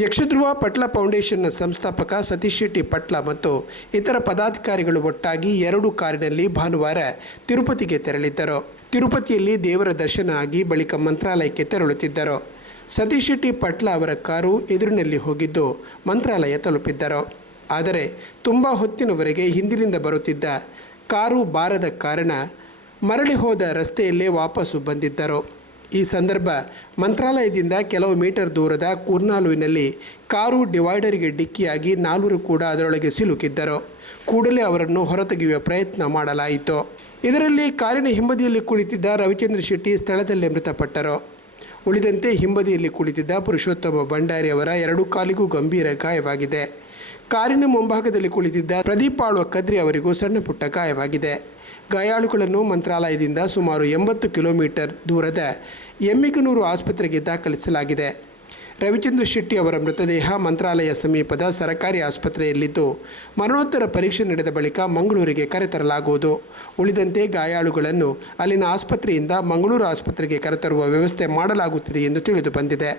ಯಕ್ಷಧ್ರುವ ಪಟ್ಲ ಫೌಂಡೇಶನ್ನ ಸಂಸ್ಥಾಪಕ ಸತೀಶ್ ಶೆಟ್ಟಿ ಪಟ್ಲ ಮತ್ತು ಇತರ ಪದಾಧಿಕಾರಿಗಳು ಒಟ್ಟಾಗಿ 2 ಕಾರಿನಲ್ಲಿ ಭಾನುವಾರ ತಿರುಪತಿಗೆ ತೆರಳಿದ್ದರು. ತಿರುಪತಿಯಲ್ಲಿ ದೇವರ ದರ್ಶನ ಆಗಿ ಬಳಿಕ ಮಂತ್ರಾಲಯಕ್ಕೆ ತೆರಳುತ್ತಿದ್ದರು. ಸತೀಶ್ ಶೆಟ್ಟಿ ಪಟ್ಲ ಅವರ ಕಾರು ಎದುರಿನಲ್ಲಿ ಹೋಗಿದ್ದು ಮಂತ್ರಾಲಯ ತಲುಪಿದ್ದರು. ಆದರೆ ತುಂಬ ಹೊತ್ತಿನವರೆಗೆ ಹಿಂದಿನಿಂದ ಬರುತ್ತಿದ್ದ ಕಾರು ಬಾರದ ಕಾರಣ ಮರಳಿ ಹೋದ ರಸ್ತೆಯಲ್ಲೇ ವಾಪಸ್ಸು ಬಂದಿದ್ದರು. ಈ ಸಂದರ್ಭ ಮಂತ್ರಾಲಯದಿಂದ ಕೆಲವು ಮೀಟರ್ ದೂರದ ಕೂರ್ನಾಲುವಿನಲ್ಲಿ ಕಾರು ಡಿವೈಡರ್ಗೆ ಡಿಕ್ಕಿಯಾಗಿ 4 ಕೂಡ ಅದರೊಳಗೆ ಸಿಲುಕಿದ್ದರು. ಕೂಡಲೇ ಅವರನ್ನು ಹೊರತೆಗೆಯುವ ಪ್ರಯತ್ನ ಮಾಡಲಾಯಿತು. ಇದರಲ್ಲಿ ಕಾರಿನ ಹಿಂಬದಿಯಲ್ಲಿ ಕುಳಿತಿದ್ದ ರವಿಚಂದ್ರ ಶೆಟ್ಟಿ ಸ್ಥಳದಲ್ಲೇ ಮೃತಪಟ್ಟರು. ಉಳಿದಂತೆ ಹಿಂಬದಿಯಲ್ಲಿ ಕುಳಿತಿದ್ದ ಪುರುಷೋತ್ತಮ ಭಂಡಾರಿ ಅವರ 2 ಕಾಲಿಗೂ ಗಂಭೀರ ಗಾಯವಾಗಿದೆ. ಕಾರಿನ ಮುಂಭಾಗದಲ್ಲಿ ಕುಳಿತಿದ್ದ ಪ್ರದೀಪಾಳ್ವ ಕದ್ರಿ ಅವರಿಗೂ ಸಣ್ಣ ಪುಟ್ಟ ಗಾಯವಾಗಿದೆ. ಗಾಯಾಳುಗಳನ್ನು ಮಂತ್ರಾಲಯದಿಂದ ಸುಮಾರು 80 ಕಿಲೋಮೀಟರ್ ದೂರದ ಎಮ್ಮಿಗನೂರು ಆಸ್ಪತ್ರೆಗೆ ದಾಖಲಿಸಲಾಗಿದೆ. ರವಿಚಂದ್ರ ಶೆಟ್ಟಿ ಅವರ ಮೃತದೇಹ ಮಂತ್ರಾಲಯ ಸಮೀಪದ ಸರಕಾರಿ ಆಸ್ಪತ್ರೆಯಲ್ಲಿದ್ದು ಮರಣೋತ್ತರ ಪರೀಕ್ಷೆ ನಡೆದ ಬಳಿಕ ಮಂಗಳೂರಿಗೆ ಕರೆತರಲಾಗುವುದು. ಉಳಿದಂತೆ ಗಾಯಾಳುಗಳನ್ನು ಅಲ್ಲಿನ ಆಸ್ಪತ್ರೆಯಿಂದ ಮಂಗಳೂರು ಆಸ್ಪತ್ರೆಗೆ ಕರೆತರುವ ವ್ಯವಸ್ಥೆ ಮಾಡಲಾಗುತ್ತಿದೆ ಎಂದು ತಿಳಿದು ಬಂದಿದೆ.